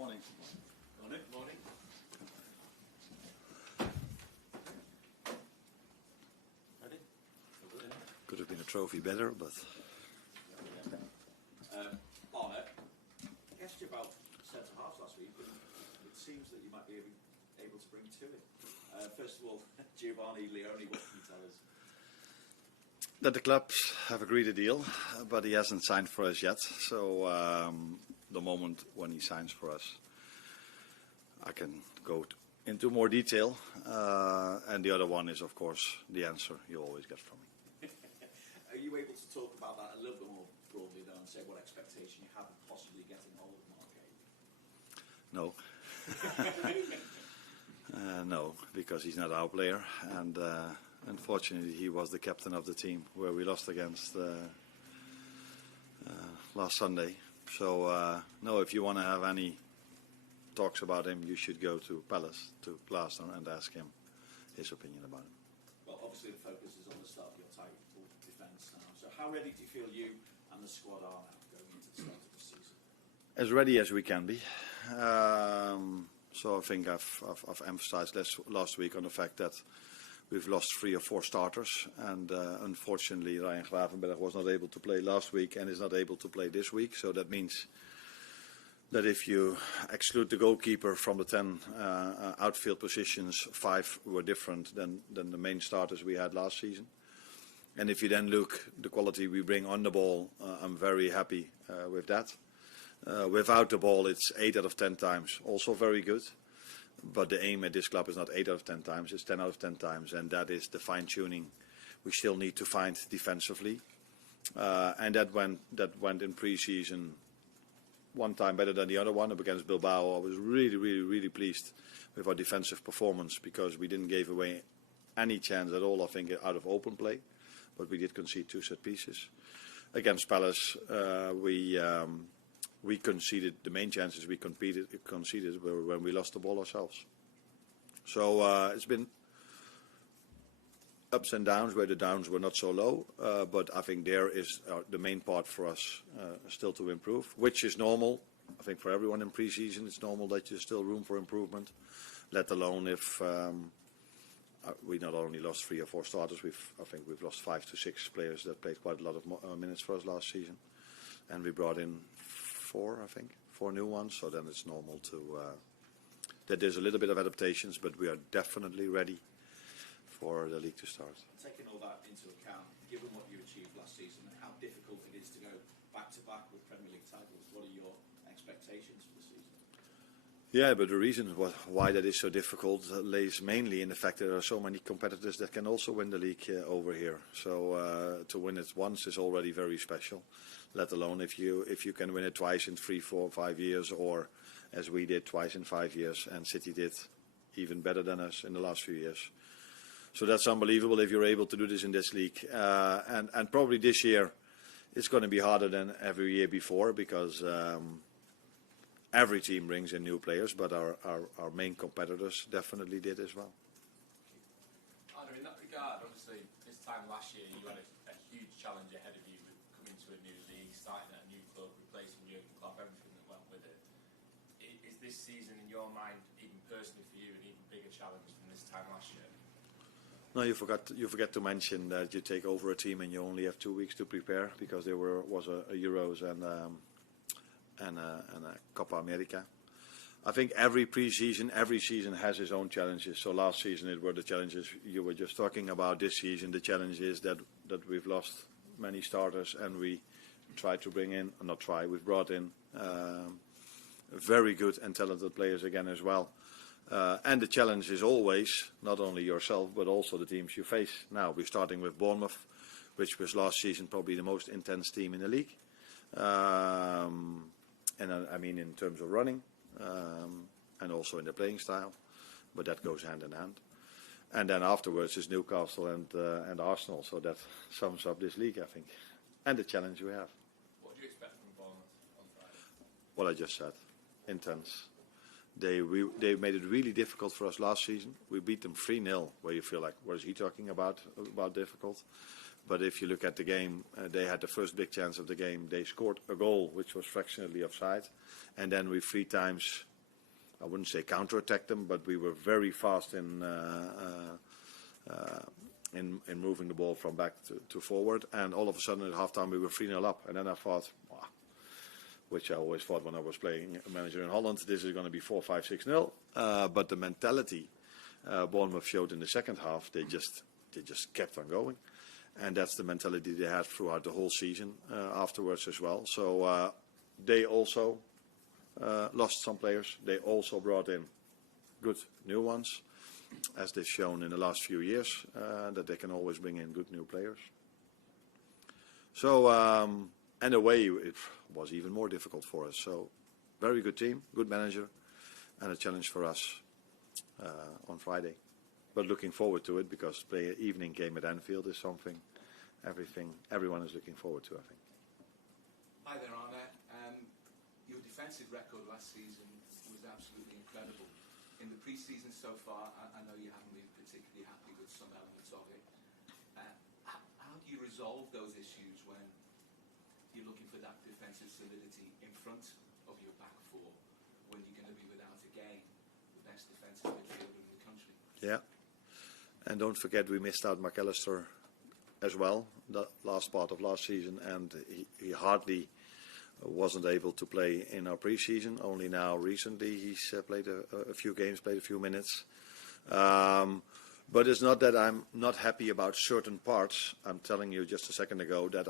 Morning. Morning. Morning. Ready? Could have been a trophy better, but... Arne, I asked you about centre-halves last week, and it seems that you might be able to bring two in. First of all, Giovanni Leoni, what can you tell us? That the clubs have agreed a deal, but he hasn't signed for us yet. So the moment when he signs for us, I can go into more detail. And the other one is, of course, the answer you always get from me. Are you able to talk about that a little bit more broadly, though, and say what expectation you have of possibly getting hold of Marc Guéhi? No. No, because he's not our player. And unfortunately, he was the captain of the team where we lost against last Sunday. So, no, if you want to have any talks about him, you should go to Palace, to Glasgow, and ask him his opinion about him. Well, obviously the focus is on the start of your title defence now. So how ready do you feel you and the squad are now going into the start of the season? As ready as we can be. So I think I've emphasised last week on the fact that we've lost 3 or 4 starters, and unfortunately Ryan Gravenberg was not able to play last week and is not able to play this week. So that means that if you exclude the goalkeeper from the 10 outfield positions, 5 were different than the main starters we had last season. And if you then look the quality we bring on the ball, I'm very happy with that. Without the ball, it's 8 out of 10 times, also very good. But the aim at this club is not 8 out of 10 times, it's 10 out of 10 times. And that is the fine-tuning we still need to find defensively. And that went in pre-season one time better than the other one. Up against Bilbao, I was really pleased with our defensive performance, because we didn't give away any chance at all, I think, out of open play. But we did concede 2 set pieces. Against Palace, we conceded the main chances we conceded were when we lost the ball ourselves. So it's been ups and downs, where the downs were not so low, but I think there is the main part for us still to improve, which is normal. I think for everyone in pre-season it's normal that there's still room for improvement, let alone if we not only lost 3 or 4 starters, I think we've lost 5 to 6 players that played quite a lot of minutes for us last season, and we brought in 4 new ones. So then it's normal that there's a little bit of adaptations, but we are definitely ready for the league to start. Taking all that into account, given what you achieved last season and how difficult it is to go back to back with Premier League titles, what are your expectations for the season? Yeah, but the reason why that is so difficult lays mainly in the fact that there are so many competitors that can also win the league over here. So to win it once is already very special, let alone if you can win it twice in 3, 4, 5 years, or as we did twice in 5 years, and City did even better than us in the last few years. So that's unbelievable if you're able to do this in this league. And probably this year it's going to be harder than every year before, because every team brings in new players, but our main competitors definitely did as well. Arne, in that regard, obviously this time last year you had a huge challenge ahead of you with coming to a new league, starting at a new club, replacing Jurgen Klopp, everything that went with it. Is this season in your mind, even personally for you, an even bigger challenge than this time last year? No, you forget to mention that you take over a team and you only have 2 weeks to prepare, because there was a Euros and a Copa America. I think every season has its own challenges. So last season it were the challenges you were just talking about. This season the challenge is that we've lost many starters, and we we've brought in very good and talented players again as well. And the challenge is always not only yourself but also the teams you face. Now we're starting with Bournemouth, which was last season probably the most intense team in the league. And I mean in terms of running, and also in the playing style, but that goes hand in hand. And then afterwards is Newcastle and Arsenal, so that sums up this league, I think, and the challenge we have. What do you expect from Bournemouth on Friday? What I just said, intense. They made it really difficult for us last season. We beat them 3-0, where you feel like, what is he talking about difficult? But if you look at the game, they had the first big chance of the game. They scored a goal which was fractionally offside, and then we 3 times I wouldn't say counter-attack them, but we were very fast in moving the ball from back to forward. And all of a sudden at halftime we were 3-0 up. And then I thought, wow, which I always thought when I was playing manager in Holland, this is going to be 4-5-6-0. But the mentality Bournemouth showed in the second half, they just kept on going. And that's the mentality they had throughout the whole season afterwards as well. So they also lost some players. They also brought in good new ones, as they've shown in the last few years, that they can always bring in good new players. So, and away it was even more difficult for us. So, very good team, good manager, and a challenge for us on Friday. But looking forward to it, because play an evening game at Anfield is something everyone is looking forward to, I think. Hi there, Arne. Your defensive record last season was absolutely incredible. In the pre-season so far, I know you haven't been particularly happy with some elements of it. How do you resolve those issues when you're looking for that defensive solidity in front of your back four, when you're going to be without again the best defensive midfielder in the country? Yeah, and don't forget we missed out McAllister as well, the last part of last season, and he hardly wasn't able to play in our pre-season. Only now recently he's played a few games, played a few minutes. But it's not that I'm not happy about certain parts. I'm telling you just a second ago that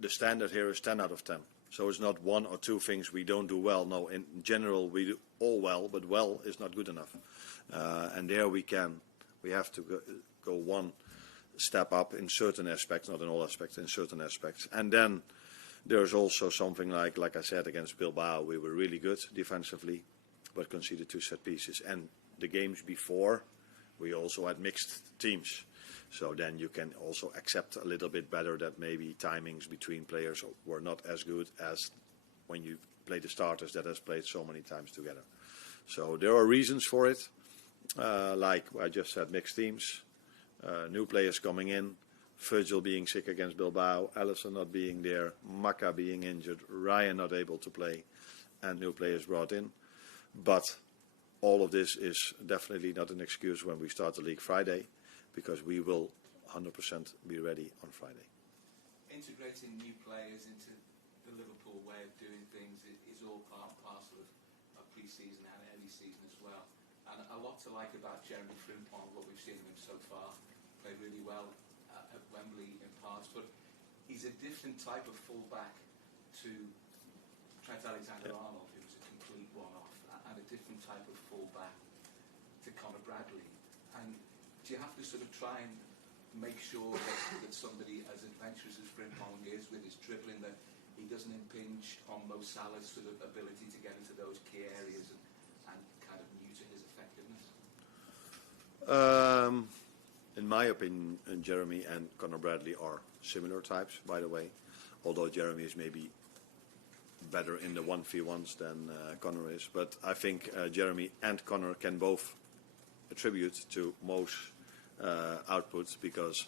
the standard here is 10 out of 10. So it's not one or two things we don't do well. No, in general we do all well, but well is not good enough. And there we have to go one step up in certain aspects, not in all aspects, in certain aspects. And then there's also something like I said, against Bilbao, we were really good defensively, but conceded 2 set pieces. And the games before, we also had mixed teams. So then you can also accept a little bit better that maybe timings between players were not as good as when you play the starters that has played so many times together. So there are reasons for it, like I just said, mixed teams, new players coming in, Virgil being sick against Bilbao, Alisson not being there, Maka being injured, Ryan not able to play, and new players brought in. But all of this is definitely not an excuse when we start the league Friday, because we will 100% be ready on Friday. Integrating new players into the Liverpool way of doing things is all part and parcel of pre-season and early season as well. And a lot to like about Jeremy Frimpong, what we've seen of him so far. Played really well at Wembley in parts, but he's a different type of fullback to Trent Alexander-Arnold, who was a complete one-off, and a different type of fullback to Conor Bradley. And do you have to sort of try and make sure that somebody as adventurous as Frimpong is with his dribbling, that he doesn't impinge on Mo Salah's sort of ability to get into those key areas and kind of neuter his effectiveness? In my opinion, Jeremy and Conor Bradley are similar types, by the way, although Jeremy is maybe better in the 1v1s than Conor is. But I think Jeremy and Conor can both attribute to Mo's outputs, because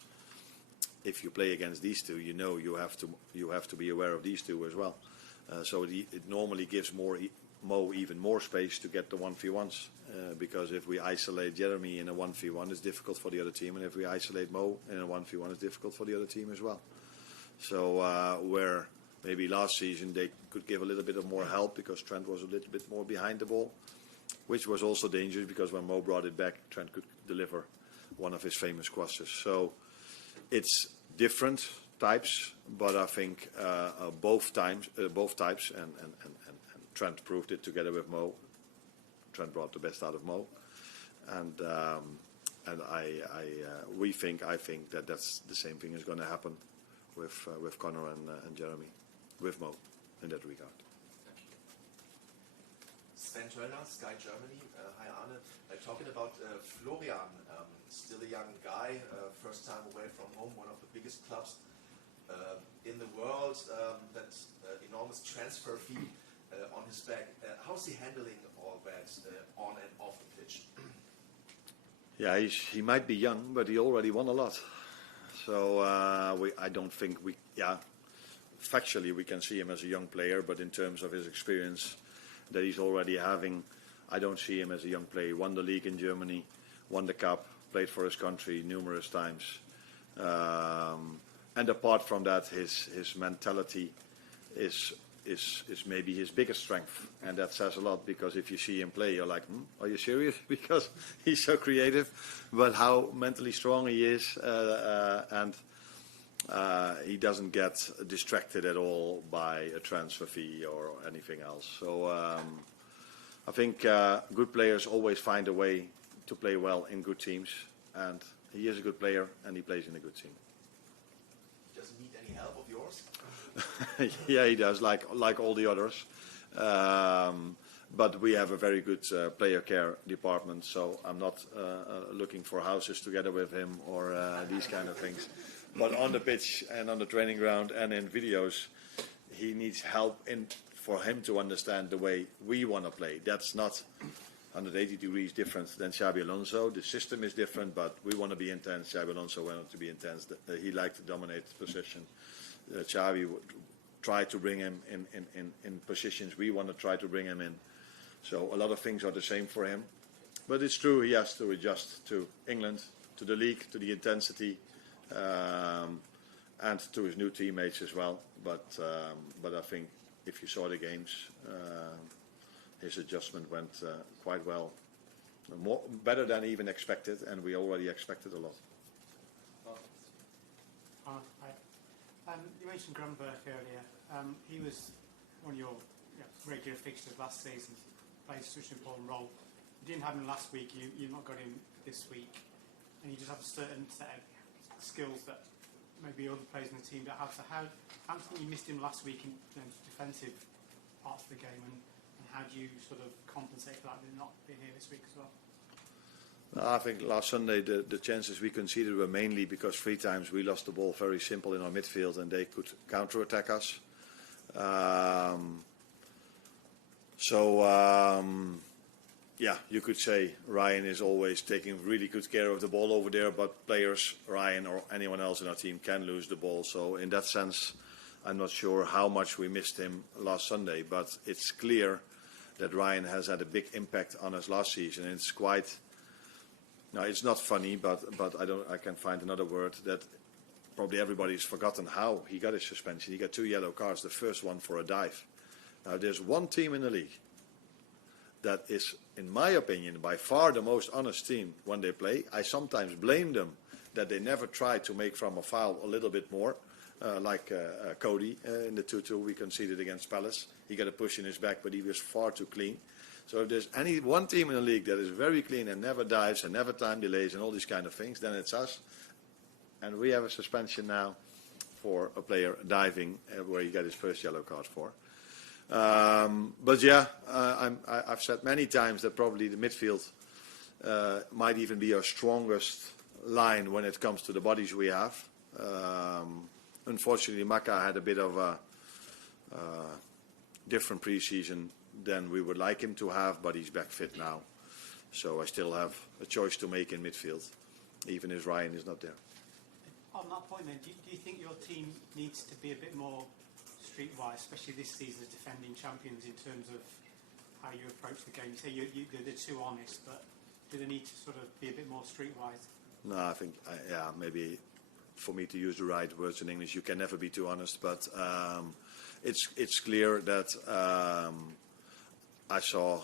if you play against these two, you know you have to be aware of these two as well. So it normally gives Mo even more space to get the 1v1s, because if we isolate Jeremy in a 1v1, it's difficult for the other team, and if we isolate Mo in a 1v1, it's difficult for the other team as well. So where maybe last season they could give a little bit of more help because Trent was a little bit more behind the ball, which was also dangerous because when Mo brought it back, Trent could deliver one of his famous crosses. So it's different types, but I think both types, and Trent proved it together with Mo. Trent brought the best out of Mo, and I think that that's the same thing is going to happen with Conor and Jeremy, with Mo in that regard. Sven Töllner, Sky Germany. Hi Arne. Talking about Florian, still a young guy, first time away from home, one of the biggest clubs in the world, that enormous transfer fee on his back. How's he handling all that on and off the pitch? Yeah, he might be young, but he already won a lot. So I don't think factually we can see him as a young player, but in terms of his experience, that he's already having I don't see him as a young player. He won the league in Germany, won the cup, played for his country numerous times. And apart from that, his mentality is maybe his biggest strength, and that says a lot, because if you see him play, you're like, are you serious? Because he's so creative, but how mentally strong he is, and he doesn't get distracted at all by a transfer fee or anything else. So I think good players always find a way to play well in good teams, and he is a good player and he plays in a good team. Does he need any help of yours? Yeah, he does, like all the others. But we have a very good player care department, so I'm not looking for houses together with him or these kind of things. But on the pitch and on the training ground and in videos, he needs help for him to understand the way we want to play. That's not 180 degrees different than Xabi Alonso. The system is different, but we want to be intense. Xabi Alonso wanted to be intense. He liked to dominate the position. Xavi would try to bring him in positions we want to try to bring him in. So a lot of things are the same for him. But it's true, he has to adjust to England, to the league, to the intensity, and to his new teammates as well. But I think if you saw the games, his adjustment went quite well. Better than even expected, and we already expected a lot. You mentioned Grunberg earlier. He was one of your regular fixtures last season, played such an important role. You didn't have him last week, you've not got him this week, and you just have a certain set of skills that maybe other players in the team don't have. So how do you think you missed him last week in defensive parts of the game, and how do you sort of compensate for that with not being here this week as well? I think last Sunday the chances we conceded were mainly because 3 times we lost the ball very simple in our midfield and they could counter-attack us. Yeah, you could say Ryan is always taking really good care of the ball over there, but players, Ryan or anyone else in our team, can lose the ball. So in that sense, I'm not sure how much we missed him last Sunday, but it's clear that Ryan has had a big impact on us last season. And it's quite... Now, it's not funny, but I can find another word, that probably everybody's forgotten how he got his suspension. He got 2 yellow cards, the first one for a dive. Now, there's one team in the league that is, in my opinion, by far the most honest team when they play. I sometimes blame them that they never try to make from a foul a little bit more, like Cody in the 2-2 we conceded against Palace. He got a push in his back, but he was far too clean. So if there's any one team in the league that is very clean and never dives and never time delays and all these kind of things, then it's us. And we have a suspension now for a player diving where he got his first yellow card for. But yeah, I've said many times that probably the midfield might even be our strongest line when it comes to the bodies we have. Unfortunately, Maka had a bit of a different pre-season than we would like him to have, but he's back fit now. So I still have a choice to make in midfield, even if Ryan is not there. On that point then, do you think your team needs to be a bit more streetwise, especially this season as defending champions, in terms of how you approach the game? You say they're too honest, but do they need to sort of be a bit more streetwise? No, I think, maybe for me to use the right words in English, you can never be too honest, but it's clear that I saw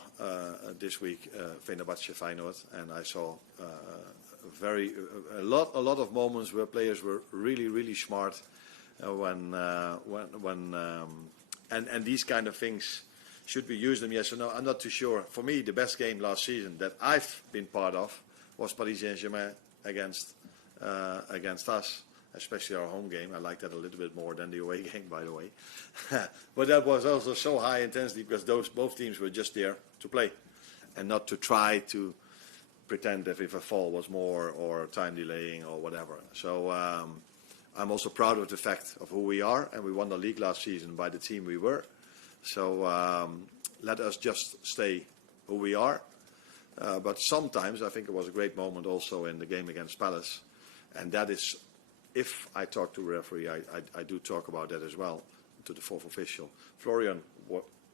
this week Fenerbahce Feyenoord, and I saw a lot of moments where players were really smart and these kind of things. Should we use them, yes or no? I'm not too sure. For me, the best game last season that I've been part of was Paris Saint-Germain against us, especially our home game. I like that a little bit more than the away game, by the way. But that was also so high intensity because both teams were just there to play and not to try to pretend as if a fall was more or time delaying or whatever. So I'm also proud of the fact of who we are, and we won the league last season by the team we were. So let us just stay who we are. But sometimes I think it was a great moment also in the game against Palace, and that is, if I talk to a referee, I do talk about that as well, to the fourth official. Florian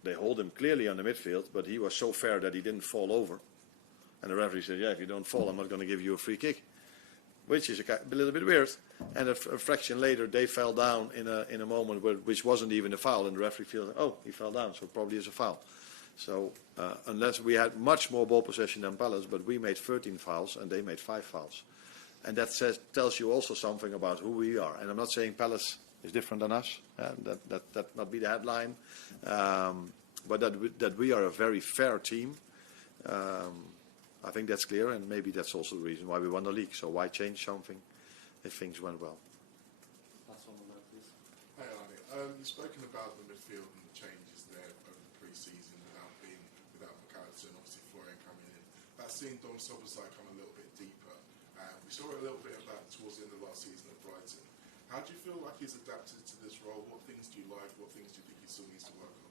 they hold him clearly on the midfield, but he was so fair that he didn't fall over. And the referee said, yeah, if you don't fall, I'm not going to give you a free kick. Which is a little bit weird. And a fraction later, they fell down in a moment which wasn't even a foul. And the referee feels, oh, he fell down, so it probably is a foul. So unless we had much more ball possession than Palace, but we made 13 fouls and they made 5 fouls. And that tells you also something about who we are. And I'm not saying Palace is different than us. That might be the headline. But that we are a very fair team. I think that's clear, and maybe that's also the reason why we won the league. So why change something if things went well? Last one on that, please. Hi, Arne. You've spoken about the midfield and the changes there over the pre-season without McAllister and obviously Florian coming in. That's seen Dom Soboslai come a little bit deeper. We saw a little bit of that towards the end of last season at Brighton. How do you feel like he's adapted to this role? What things do you like? What things do you think he still needs to work on?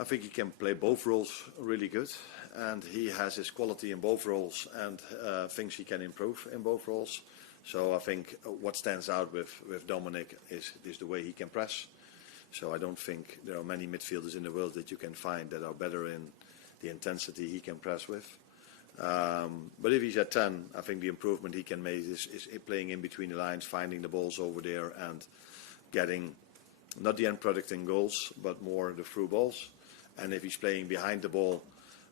I think he can play both roles really good, and he has his quality in both roles and thinks he can improve in both roles. So I think what stands out with Dominic is the way he can press. So I don't think there are many midfielders in the world that you can find that are better in the intensity he can press with. But if he's at 10, I think the improvement he can make is playing in between the lines, finding the balls over there and getting not the end product in goals, but more the through balls. And if he's playing behind the ball,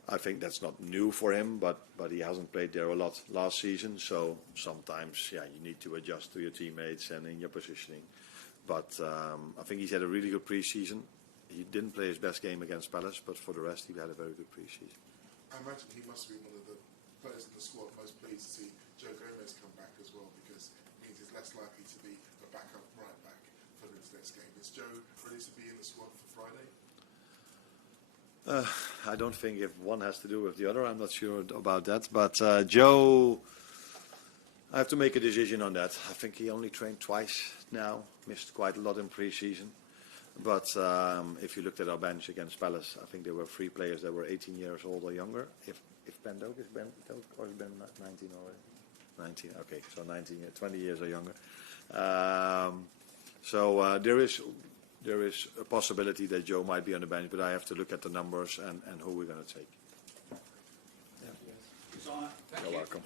I think that's not new for him, but he hasn't played there a lot last season. So sometimes, yeah, you need to adjust to your teammates and in your positioning. But I think he's had a really good pre-season. He didn't play his best game against Palace, but for the rest, he had a very good pre-season. I imagine he must be one of the players in the squad most pleased to see Joe Gomez come back as well, because it means he's less likely to be a backup right back for this next game. Is Joe ready to be in the squad for Friday? I don't think if one has to do with the other. I'm not sure about that. But Joe, I have to make a decision on that. I think he only trained twice now, missed quite a lot in pre-season. But if you looked at our bench against Palace, I think there were 3 players that were 18 years old or younger. If Ben Doak is Ben Doak or is Ben 19 already? 19, okay, so 19, 20 years or younger. So there is a possibility that Joe might be on the bench, but I have to look at the numbers and who we're going to take. You're welcome.